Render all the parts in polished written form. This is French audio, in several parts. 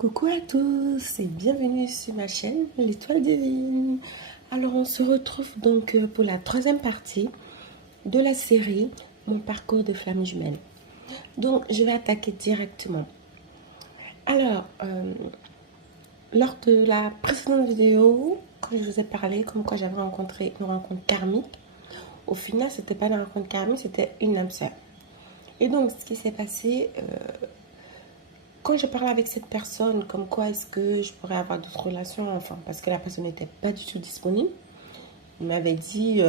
Coucou à tous et bienvenue sur ma chaîne L'Étoile Divine. Alors on se retrouve donc pour la troisième partie de la série Mon parcours de flamme jumelle. Donc je vais attaquer directement. Alors, lors de la précédente vidéo, quand je vous ai parlé comme quoi j'avais rencontré une rencontre karmique, au final c'était pas une rencontre karmique, c'était une âme sœur. Et donc ce qui s'est passé... quand je parlais avec cette personne, comme quoi est-ce que je pourrais avoir d'autres relations, enfin, parce que la personne n'était pas du tout disponible, il m'avait dit,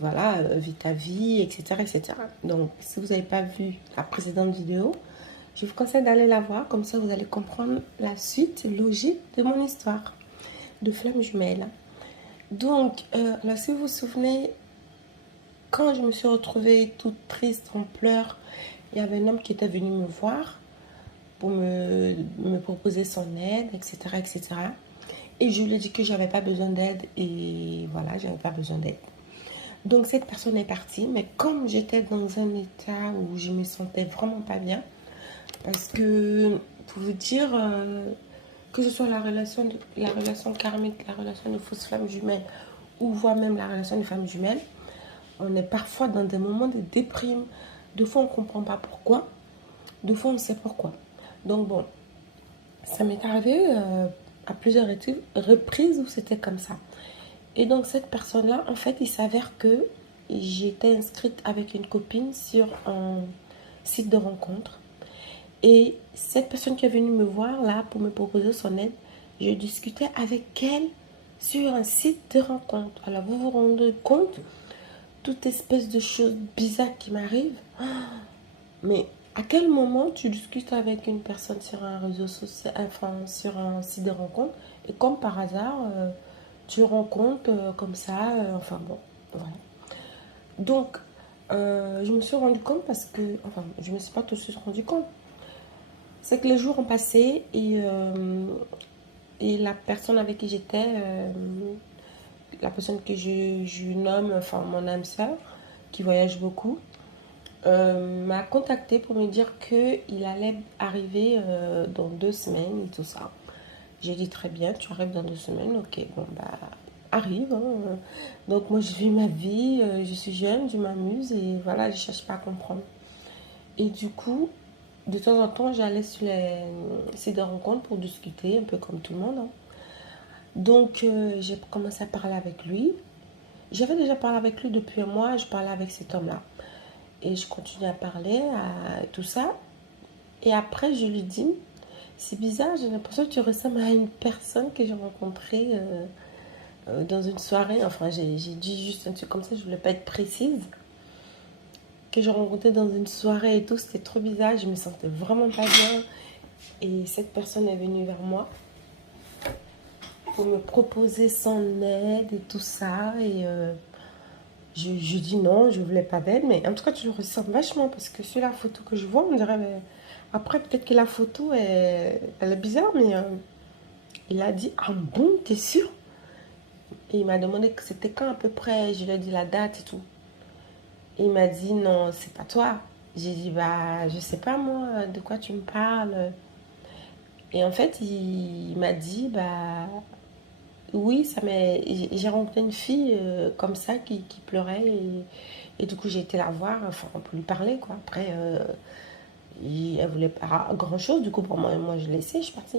voilà, vis ta vie, etc., etc. Donc, si vous n'avez pas vu la précédente vidéo, je vous conseille d'aller la voir, comme ça vous allez comprendre la suite logique de mon histoire de flamme jumelle. Donc, là, si vous vous souvenez, quand je me suis retrouvée toute triste, en pleurs, il y avait un homme qui était venu me voir pour me proposer son aide, etc., etc. Et je lui ai dit que j'avais pas besoin d'aide et voilà, j'avais pas besoin d'aide. Donc cette personne est partie, mais comme j'étais dans un état où je me sentais vraiment pas bien, parce que pour vous dire que ce soit la relation karmique, la relation de fausse flamme jumelle, ou voire même la relation de femme jumelle, on est parfois dans des moments de déprime. De fois on comprend pas pourquoi, de fois on sait pourquoi. Donc bon, ça m'est arrivé à plusieurs reprises où c'était comme ça. Et donc cette personne-là, en fait, il s'avère que j'étais inscrite avec une copine sur un site de rencontre. Et cette personne qui est venue me voir là pour me proposer son aide, je discutais avec elle sur un site de rencontre. Alors vous vous rendez compte, toute espèce de choses bizarres qui m'arrivent. Mais à quel moment tu discutes avec une personne sur un réseau social, enfin sur un site de rencontre, et comme par hasard, tu rencontres comme ça, enfin bon, voilà. Donc, je me suis rendu compte parce que, enfin, je me suis pas tout de suite rendu compte. C'est que les jours ont passé et la personne avec qui j'étais, la personne que je nomme, enfin mon âme sœur, qui voyage beaucoup, m'a contacté pour me dire qu'il allait arriver dans 2 semaines et tout ça. J'ai dit très bien, tu arrives dans 2 semaines, ok, bon bah arrive. Hein. Donc moi je vis ma vie, je suis jeune, je m'amuse et voilà, je cherche pas à comprendre. Et du coup, de temps en temps, j'allais sur les sites de rencontres pour discuter, un peu comme tout le monde. Hein. Donc j'ai commencé à parler avec lui. J'avais déjà parlé avec lui depuis un mois, je parlais avec cet homme-là. Et je continue à parler, à tout ça. Et après, je lui dis, c'est bizarre, j'ai l'impression que tu ressembles à une personne que j'ai rencontrée dans une soirée. Enfin, j'ai dit juste un truc comme ça, je voulais pas être précise. Que j'ai rencontré dans une soirée et tout, c'était trop bizarre, je me sentais vraiment pas bien. Et cette personne est venue vers moi pour me proposer son aide et tout ça. Et je dis non, je voulais pas d'aide, mais en tout cas, tu le ressembles vachement parce que sur la photo que je vois, on dirait. Mais... Après, peut-être que la photo, elle est bizarre, mais il a dit ah bon, t'es sûr? Et il m'a demandé que c'était quand à peu près, je lui ai dit la date et tout. Et il m'a dit non, c'est pas toi. J'ai dit bah, je sais pas moi, de quoi tu me parles. Et en fait, il m'a dit bah, oui, j'ai rencontré une fille comme ça qui pleurait et du coup j'ai été la voir enfin, pour lui parler quoi. Après, elle voulait pas grand chose, du coup pour moi je l'ai laissé, je suis partie.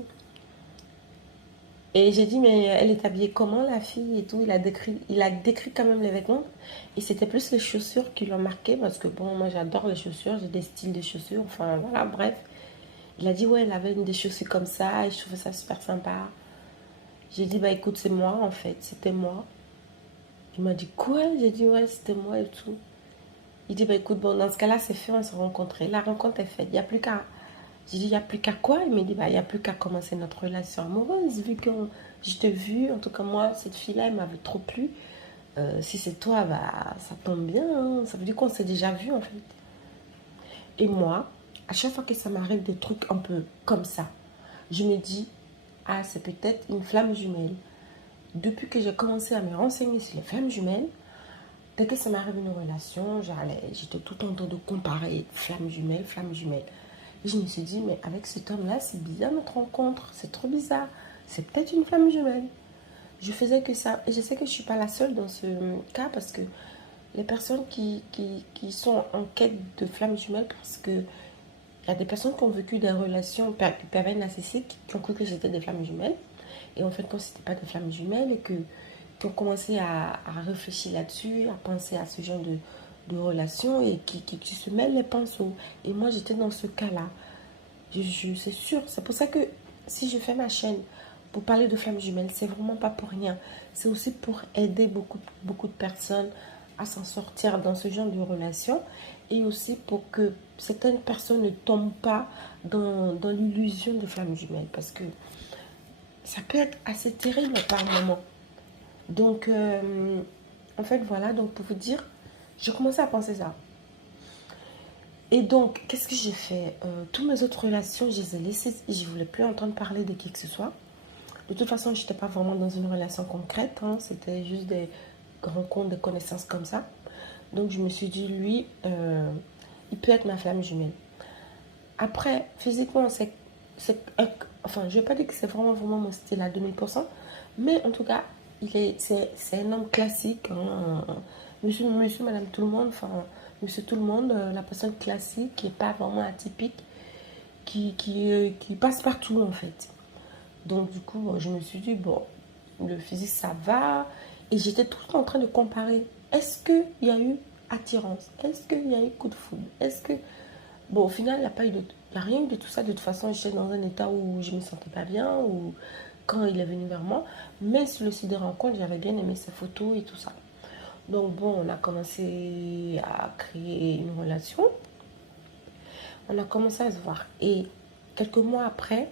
Et j'ai dit mais elle est habillée comment la fille et tout. Il a décrit quand même les vêtements et c'était plus les chaussures qui l'ont marqué parce que bon moi j'adore les chaussures, j'ai des styles de chaussures, enfin voilà bref. Il a dit ouais elle avait une des chaussures comme ça et je trouvais ça super sympa. J'ai dit bah écoute c'est moi en fait, c'était moi. Il m'a dit quoi? J'ai dit ouais, c'était moi et tout. Il dit bah écoute, bon, dans ce cas-là, c'est fait, on s'est rencontrés. La rencontre est faite, il n'y a plus qu'à. J'ai dit il n'y a plus qu'à quoi? Il m'a dit bah il n'y a plus qu'à commencer notre relation amoureuse, vu que je t'ai vu. En tout cas, moi, cette fille-là, elle m'avait trop plu. Si c'est toi, bah ça tombe bien. Hein. Ça veut dire qu'on s'est déjà vu en fait. Et moi, à chaque fois que ça m'arrive des trucs un peu comme ça, je me dis ah, c'est peut-être une flamme jumelle. Depuis que j'ai commencé à me renseigner sur les flammes jumelles, dès que ça m'arrive une relation, j'étais tout en train de comparer flamme jumelle, flamme jumelle. Et je me suis dit, mais avec cet homme-là, c'est bizarre notre rencontre. C'est trop bizarre. C'est peut-être une femme jumelle. Je faisais que ça. Et je sais que je ne suis pas la seule dans ce cas parce que les personnes qui sont en quête de flammes jumelles, parce que il y a des personnes qui ont vécu des relations pervers narcissiques qui ont cru que c'était des flammes jumelles. Et en fait, quand ce n'était pas des flammes jumelles, et qui ont commencé à réfléchir là-dessus, à penser à ce genre de relations et qui se mêlent les pinceaux. Et moi, j'étais dans ce cas-là. C'est sûr. C'est pour ça que si je fais ma chaîne pour parler de flammes jumelles, c'est vraiment pas pour rien. C'est aussi pour aider beaucoup de personnes à s'en sortir dans ce genre de relation et aussi pour que certaines personnes ne tombent pas dans l'illusion de flammes jumelles parce que ça peut être assez terrible par moment. Donc, en fait, voilà, donc pour vous dire, j'ai commencé à penser ça. Et donc, qu'est-ce que j'ai fait? Toutes mes autres relations, je les ai laissées. Je ne voulais plus entendre parler de qui que ce soit. De toute façon, je n'étais pas vraiment dans une relation concrète. Hein. C'était juste des rencontres, des connaissances comme ça. Donc, je me suis dit, lui, il peut être ma flamme jumelle. Après, physiquement, enfin, je ne vais pas dire que c'est vraiment mon style à 2000%. Mais en tout cas, c'est un homme classique. Hein. Monsieur, madame, tout le monde. Enfin, monsieur tout le monde, la personne classique qui n'est pas vraiment atypique, qui passe partout en fait. Donc du coup, je me suis dit, bon, le physique ça va. Et j'étais tout le temps en train de comparer. Est-ce qu'il y a eu attirance? Est-ce qu'il y a eu coup de foudre? Est-ce que... Bon, au final, il n'y a rien eu de tout ça. De toute façon, j'étais dans un état où je ne me sentais pas bien, ou quand il est venu vers moi. Mais sur le site de rencontre, j'avais bien aimé ses photos et tout ça. Donc bon, on a commencé à créer une relation. On a commencé à se voir. Et quelques mois après,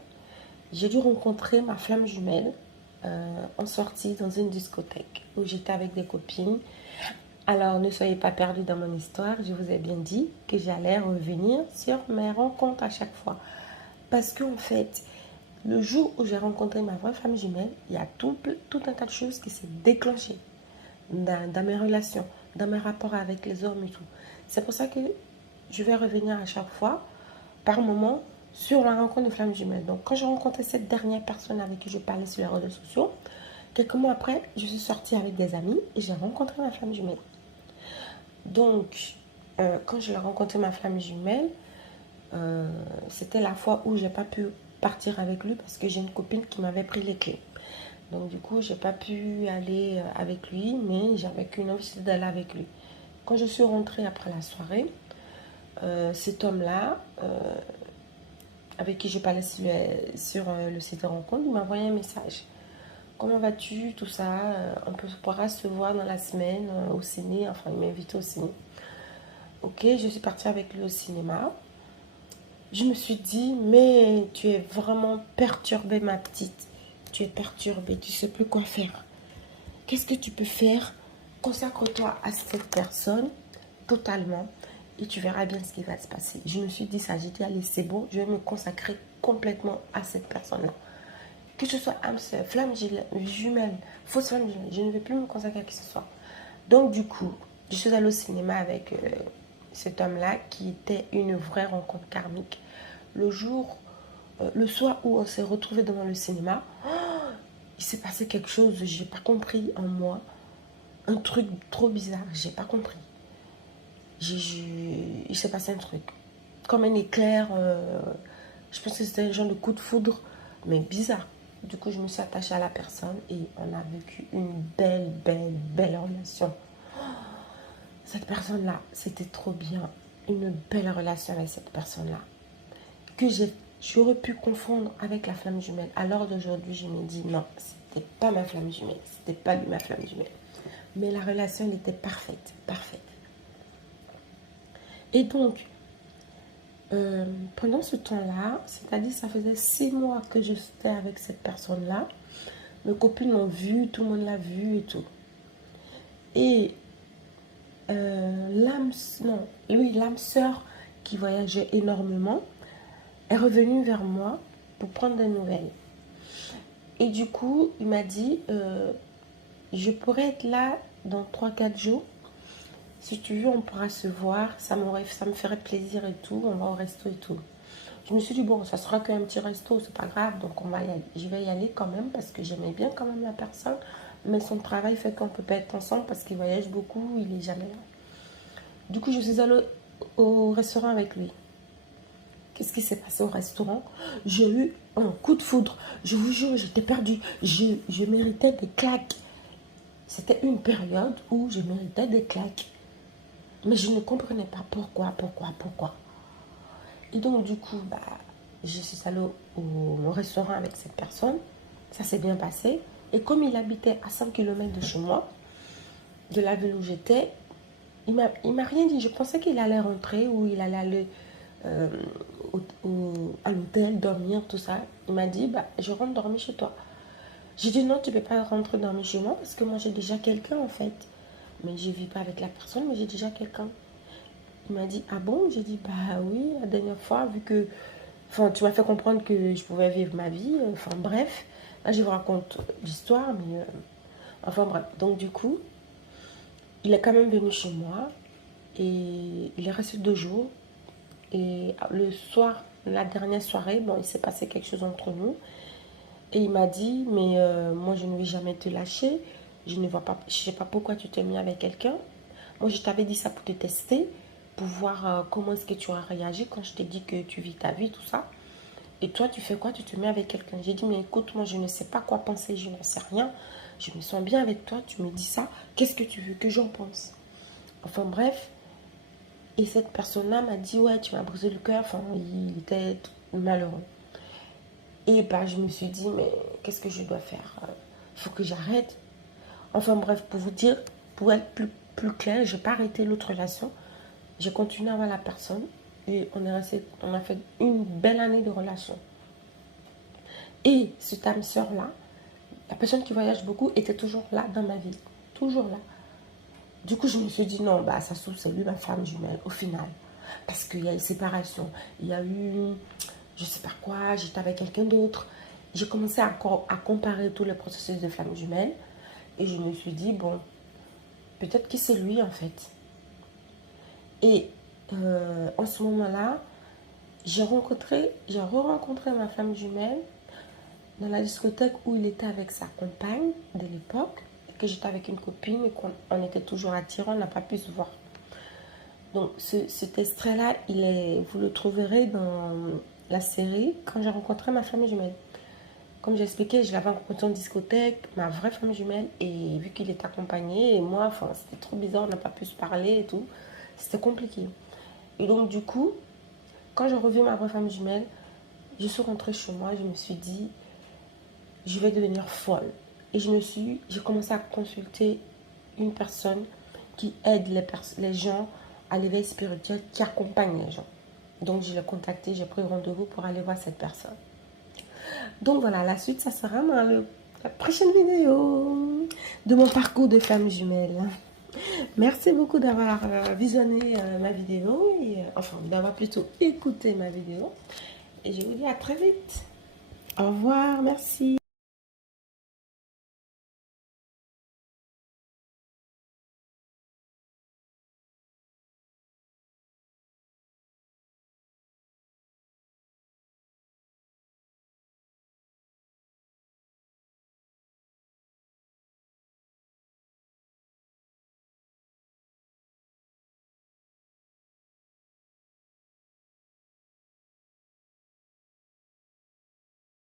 j'ai dû rencontrer ma flamme jumelle en sortie dans une discothèque où j'étais avec des copines. Alors ne soyez pas perdus dans mon histoire. Je vous ai bien dit que j'allais revenir sur mes rencontres à chaque fois. Parce qu'en fait, le jour où j'ai rencontré ma vraie femme jumelle, il y a tout un tas de choses qui s'est déclenché dans mes relations, dans mes rapports avec les hommes et tout. C'est pour ça que je vais revenir à chaque fois, par moment, sur la rencontre de flammes jumelles. Donc, quand j'ai rencontré cette dernière personne avec qui je parlais sur les réseaux sociaux, quelques mois après, je suis sortie avec des amis et j'ai rencontré ma flamme jumelle. Donc, quand je l'ai rencontré ma flamme jumelle, c'était la fois où j'ai pas pu partir avec lui parce que j'ai une copine qui m'avait pris les clés. Donc du coup, j'ai pas pu aller avec lui, mais j'avais qu'une envie, c'était d'aller avec lui. Quand je suis rentrée après la soirée, cet homme-là, avec qui je parlais sur le site de rencontre, il m'a envoyé un message. Comment vas-tu, tout ça, pourra se voir dans la semaine au ciné, enfin il m'a invité au ciné. Ok, je suis partie avec lui au cinéma. Je me suis dit, mais tu es vraiment perturbée ma petite. Tu es perturbée, tu ne sais plus quoi faire. Qu'est-ce que tu peux faire? Consacre-toi à cette personne totalement et tu verras bien ce qui va se passer. Je me suis dit ça, j'ai dit allez c'est bon, je vais me consacrer complètement à cette personne-là. Que ce soit âme sœur, flamme jumelle, fausse flamme jumelle, je ne vais plus me consacrer à qui que ce soit. Donc du coup, je suis allée au cinéma avec cet homme-là qui était une vraie rencontre karmique. Le soir où on s'est retrouvés devant le cinéma, il s'est passé quelque chose, j'ai pas compris en moi. Un truc trop bizarre, j'ai pas compris. Il s'est passé un truc. Comme un éclair, je pense que c'était un genre de coup de foudre, mais bizarre. Du coup, je me suis attachée à la personne et on a vécu une belle relation. Cette personne-là, c'était trop bien. Une belle relation avec cette personne-là. Que j'aurais pu confondre avec la flamme jumelle. À l'heure d'aujourd'hui, je me dis non, c'était pas ma flamme jumelle. C'était pas ma flamme jumelle. Mais la relation, elle était parfaite. Et donc, pendant ce temps-là, c'est-à-dire ça faisait 6 mois que j'étais avec cette personne-là. Mes copines l'ont vu, tout le monde l'a vu et tout. Et l'âme sœur qui voyageait énormément est revenue vers moi pour prendre des nouvelles. Et du coup, il m'a dit, je pourrais être là dans 3-4 jours. Si tu veux, on pourra se voir. Ça me ferait plaisir et tout. On va au resto et tout. Je me suis dit, bon, ça sera qu'un petit resto, c'est pas grave, donc on va y aller. Je vais y aller quand même parce que j'aimais bien quand même la personne. Mais son travail fait qu'on peut pas être ensemble parce qu'il voyage beaucoup, il est jamais là. Du coup, je suis allée au restaurant avec lui. Qu'est-ce qui s'est passé au restaurant? J'ai eu un coup de foudre. Je vous jure, j'étais perdue. Je méritais des claques. C'était une période où je méritais des claques. Mais je ne comprenais pas pourquoi. Et donc, du coup, je suis allée au restaurant avec cette personne. Ça s'est bien passé. Et comme il habitait à 100 km de chez moi, de la ville où j'étais, il m'a rien dit. Je pensais qu'il allait rentrer ou il allait aller euh, à l'hôtel, dormir, tout ça. Il m'a dit, je rentre dormir chez toi. J'ai dit, non, tu ne peux pas rentrer dormir chez moi parce que moi, j'ai déjà quelqu'un, en fait. Mais je ne vis pas avec la personne, mais j'ai déjà quelqu'un. Il m'a dit, ah bon? J'ai dit, bah oui, la dernière fois, vu que... Enfin, tu m'as fait comprendre que je pouvais vivre ma vie. Enfin, bref. Là, je vous raconte l'histoire, mais... enfin, bref. Donc, du coup, il est quand même venu chez moi. Et il est resté 2 jours. Et le soir, la dernière soirée, bon, il s'est passé quelque chose entre nous. Et il m'a dit, mais moi, je ne vais jamais te lâcher. Je ne vois pas, je sais pas pourquoi tu t'es mis avec quelqu'un. Moi, je t'avais dit ça pour te tester, pour voir comment est-ce que tu as réagi quand je t'ai dit que tu vis ta vie, tout ça. Et toi, tu fais quoi? Tu te mets avec quelqu'un. J'ai dit, mais écoute, moi, je ne sais pas quoi penser, je n'en sais rien. Je me sens bien avec toi, tu me dis ça. Qu'est-ce que tu veux que j'en pense? Enfin, bref. Et cette personne-là m'a dit, ouais, tu m'as brisé le cœur. Enfin, il était malheureux. Et je me suis dit, mais qu'est-ce que je dois faire? Il faut que j'arrête. Enfin bref, pour vous dire, pour être plus clair, je n'ai pas arrêté l'autre relation. J'ai continué à voir la personne. Et on a fait une belle année de relation. Et cette âme sœur-là, la personne qui voyage beaucoup, était toujours là dans ma vie. Toujours là. Du coup, je me suis dit, non, ça se trouve, c'est lui, ma femme jumelle, au final. Parce qu'il y a une séparation. Il y a eu, je sais pas quoi, j'étais avec quelqu'un d'autre. J'ai commencé à comparer tous les processus de flamme jumelle. Et je me suis dit, bon, peut-être que c'est lui, en fait. Et en ce moment-là, j'ai re-rencontré ma femme jumelle dans la discothèque où il était avec sa compagne de l'époque. Que j'étais avec une copine et qu'on était toujours attirés, on n'a pas pu se voir. Donc cet extrait-là, vous le trouverez dans la série quand j'ai rencontré ma femme jumelle. Comme j'ai expliqué, je l'avais rencontré en discothèque, ma vraie femme jumelle, et vu qu'il est accompagné, et moi, enfin, c'était trop bizarre, on n'a pas pu se parler et tout. C'était compliqué. Et donc, du coup, quand j'ai revu ma vraie femme jumelle, je suis rentrée chez moi, je me suis dit, je vais devenir folle. Et j'ai commencé à consulter une personne qui aide les gens à l'éveil spirituel, qui accompagne les gens. Donc, je l'ai contacté, j'ai pris rendez-vous pour aller voir cette personne. Donc, voilà, la suite, ça sera dans la prochaine vidéo de mon parcours de femme jumelle. Merci beaucoup d'avoir visionné ma vidéo, enfin, d'avoir plutôt écouté ma vidéo. Et je vous dis à très vite. Au revoir, merci.